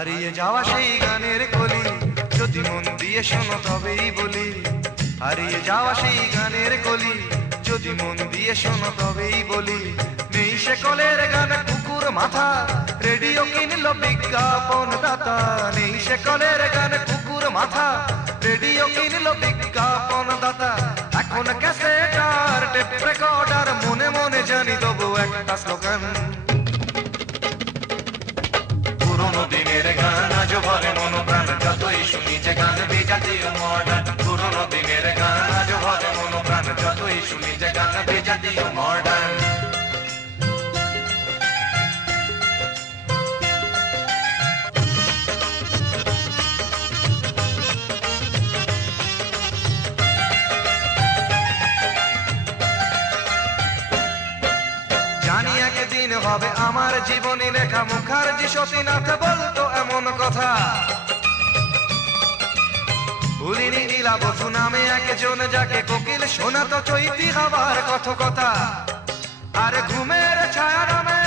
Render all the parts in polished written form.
হারিয়ে যাওয়া সেই গানের কলি যদি মন দিয়ে শোনো তবেই বলি। হারিয়ে যাওয়া সেই গানের কলি যদি মন দিয়ে শোনো তবেই বলি। নেই সে কলের গান কুকুর মাথা, রেডিও কিনল বিজ্ঞাপন দাতা। নেই সে কলের গান কুকুর মাথা, রেডিও কিনল বিজ্ঞাপন দাতা। এখন ক্যাসেট আর টেপ রেকর্ডার, মনে মনে জানি তবু একটা স্লোগান। পুরোনো দিনের গান আজ ভরে মন প্রাণ, যতই শুনি যে গান বিজাতীয় মডার্ন। পুরোনো দিনের গান আজ ভরে মন প্রাণ, যতই শুনি যে গান বিজাতীয় মডার্ন। জানি একদিন হবে আমার জীবনী লেখা, মুখার্জি সতীনাথ বলতো এমন কথা। ভুলিনি লীলা বসু নামে একজন, যাকে কোকিল শোনাতো চৈতি হবার কথা। আর ঘুমের ছায়া নামে,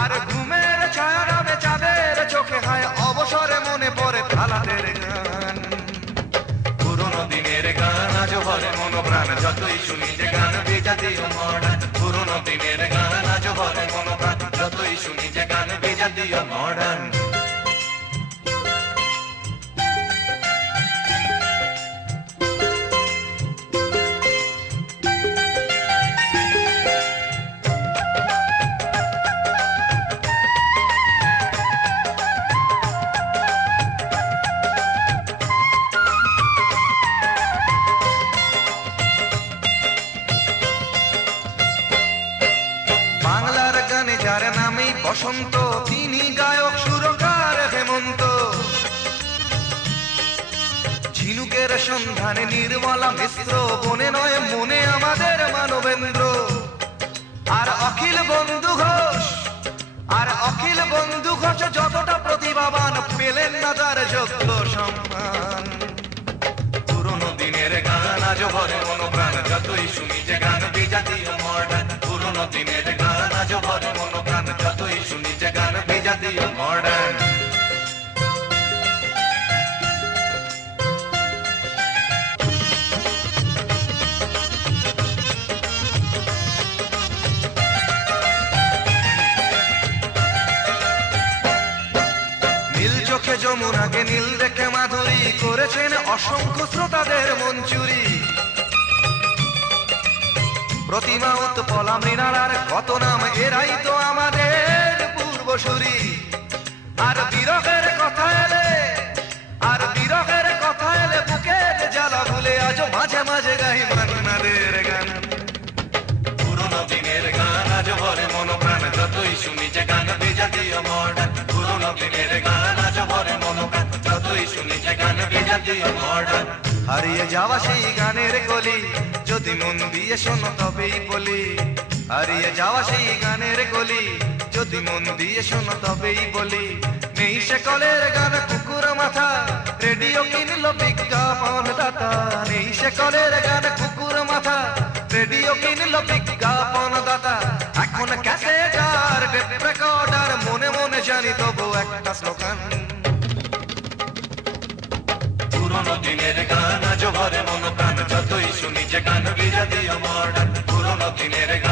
আর ঘুমের ছায়া নামে চাঁদের চোখে হয় অবসরে মনে পড়ে থালাদের গান। পুরোনো দিনের গান আজ ভরে মন প্রাণ, যতই শুনি যে গান বিজাতীয় মডার্ন। পুরোনো দিনের গান আজ ভরে মন প্রাণ, যতই শুনি যে গান বিজাতীয় মডার্ন। বাংলার গানে যার নামেই বসন্ত, তিনি গায়ক সুরকার হেমন্ত। ঝিনুকের সন্ধানে নির্মলা মিশ্র, বনে নয় মনে আমাদের মানবেন্দ্র। আর অখিল বন্ধু ঘোষ, আর অখিল বন্ধু ঘোষ যতটা প্রতিভাবান, পেলেন না তার যোগ্য সম্মান। পুরোনো দিনের গান আজ ভরে মন প্রাণ, যতই শুনি যে গান বিজাতীয় মডার্ন। পুরোনো দিনের গান আজ ভরে মন প্রাণ, যতই শুনি যে গান বিজাতীয় মডার্ন। নীল চোখে যমুনাকে নীল দেখে মাধুরী, করেছেন অসংখ্য শ্রোতাদের মন চুরি। প্রতিমা উৎপলা মৃণালার কত নাম, এরাই তো আমাদের পূর্বসূরি। আর বিরহের কথা এলে, আর বিরহের কথা এলে বুকের জ্বালা ভুলে আজ মাঝে মাঝে গাই মান্নাদের গান। পুরোনো দিনের গান আজ ভরে মন প্রাণ, যতই শুনি যে গান বিজাতীয় মডার্ন। পুরোনো দিনের গান আজ ভরে মন প্রাণ, যতই শুনি যে গান বিজাতীয় মডার্ন। হারিয়ে যাওয়া সেই গানের কলি যদি মন দিয়ে শোনো তবেই বলি। হারিয়ে যাওয়া সেই গানের কলি যদি মন দিয়ে শোনো তবেই বলি। নেই সে কলের গান কুকুর মাথা, রেডিও কিনল বিজ্ঞাপন দাতা। নেই সে কলের গান কুকুর মাথা, রেডিও কিনল বিজ্ঞাপন দাতা। এখন ক্যাসেট আর টেপ রেকর্ডার, মনে মনে জানি তবু একটা স্লোগান। পুরোনো দিনের গান আজ ভরে মন প্রাণ, যতই শুনি যে গান বিজাতীয় মডার্ন। পুরোনো দিনের গান